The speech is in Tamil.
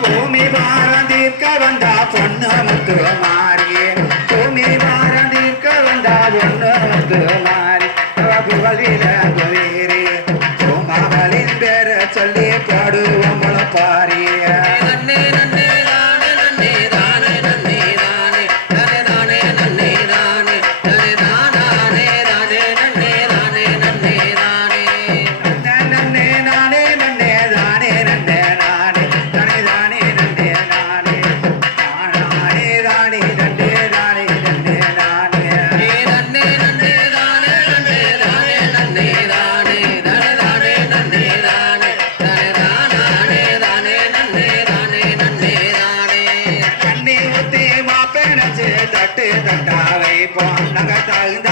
பூமி பாரம் தீர்க்க வந்தா பொண்ணு பட்டு தட்டாவை போன் நகத்தாழ்ந்த